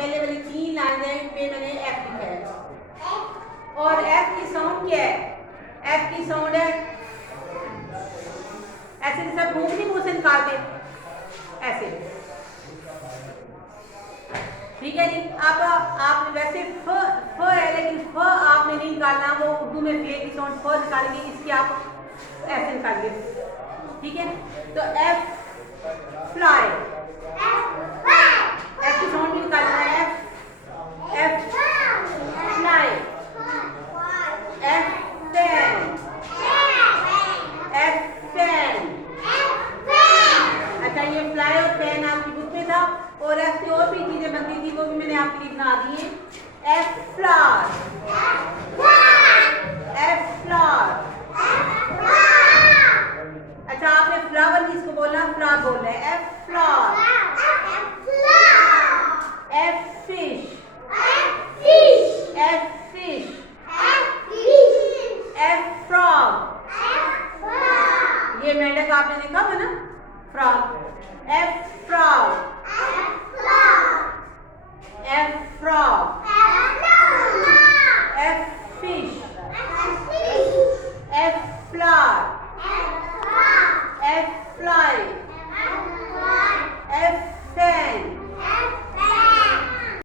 पहले वाली 3 लाइनें पे मैंने एफ लिखा है और एफ की साउंड क्या है? एफ की साउंड है ऐसे जैसे फूंक नहीं मुंह से निकालते ऐसे, ठीक है जी। अब आप वैसे फ है लेकिन फ आपने नहीं निकालना, वो उर्दू में फे की साउंड फ निकालेंगे, इसकी आप ऐसे निकालिए, ठीक है। तो एफ फ्लाई, एफ की साउंड भी निकालना है, F fly, F pen, F pen. अच्छा ये फ्लाई और पेन आपकी बुक में था, और एफ से और भी चीजें बनती थी, वो भी मैंने आपके लिए बना दी है। F flower, F flower. अच्छा आपने फ्लावर किसको बोलना? फ्लावर बोलना है, एफ फ्लावर।